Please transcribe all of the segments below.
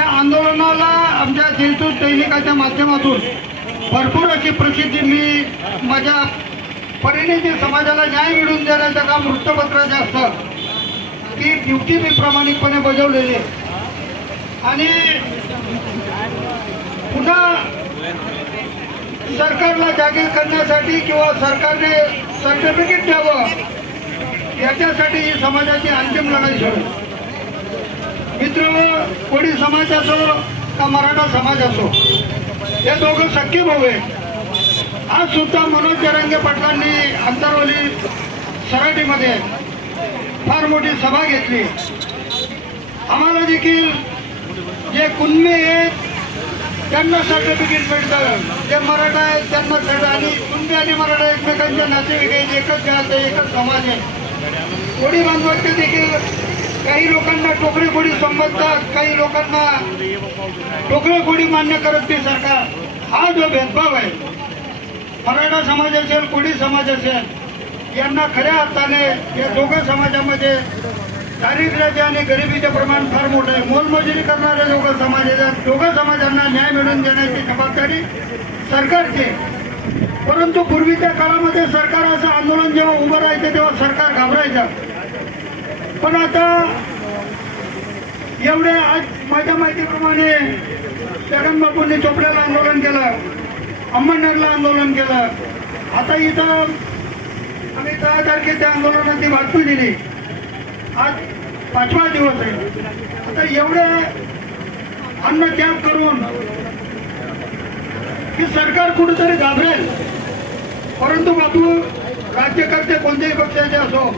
त्या आंदोलनाला आमच्या जिंतूर दैनिकाच्या माध्यमातून भरपूर अशी प्रसिद्धी मी माझ्या परिणिती समाजाला न्याय मिळवून देण्याचं काम वृत्तपत्राचे असतं. ती ड्युटी मी प्रामाणिकपणे बजावलेली आहे. आणि पुन्हा सरकारला जागीर करण्यासाठी किंवा सरकारने सर्टिफिकेट द्यावं याच्यासाठी ही समाजाची अंतिम लढाई सुरू मित्र कोळी समाज असो का मराठा समाज असो हे दोघं सख्खे भाऊ आहेत आज सुद्धा मनोज जरंगे पाटलांनी अंतरवली सराटीमध्ये फार मोठी सभा घेतली. आम्हाला देखील जे कुणबे आहेत त्यांना सर्टिफिकेट मिळतं. जे मराठा आहेत त्यांना सर्ट आणि कुणबे आणि मराठा एकमेकांच्या नातेवाईक आहेत एकच जात आहे एकच समाज आहे. कोळी बांधवांचे देखील काही लोकांना टोकरेखोडी कोडी काही लोकांना टोकरेखोडी मान्य करत ते सरकार. हा जो भेदभाव आहे मराठा समाज असेल कोळी समाज असेल यांना खऱ्या अर्थाने या दोघं समाजामध्ये दारिद्र्याचे आणि गरिबीचे प्रमाण फार मोठं आहे. मोलमजुरी करणारे दोघं समाज आहेत. दोघं समाजांना न्याय मिळवून देण्याची जबाबदारी सरकारची परंतु पूर्वीच्या काळामध्ये सरकार असं आंदोलन जेव्हा उभं राहायचं तेव्हा सरकार घाबरायचं. पण आता एवढे आज माझ्या माहितीप्रमाणे जगनबापूंनी चोपड्याला आंदोलन केलं अंबरनेरला आंदोलन केलं. आता इथं आम्ही दहा तारखेच्या आंदोलनाची बातमी दिली. आज पाचवा दिवस आहे. आता एवढे अन्न त्याग करून की सरकार कुठेतरी घाबरेल. परंतु बापू राज्यकर्ते कोणत्याही पक्षाचे असो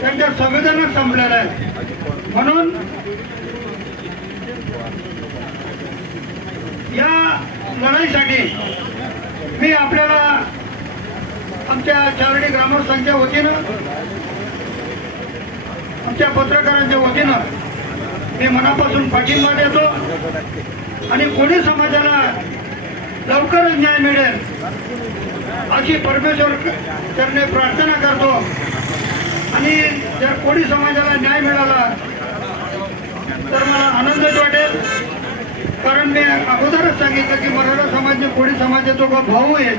त्यांच्या संवेदना संपलेल्या आहेत. म्हणून या लढाईसाठी मी आपल्याला आमच्या चारडी ग्रामस्थांच्या वतीनं आमच्या पत्रकारांच्या वतीनं मी मनापासून पाठिंबा देतो आणि कोणी समाजाला लवकरच न्याय मिळेल अशी परमेश्वर करणे प्रार्थना करतो. आणि जर कोणी समाजाला न्याय मिळाला तर मला आनंदच वाटेल. कारण मी अगोदरच सांगितलं की मराठा समाज कोळी समाजाचा भाऊ आहे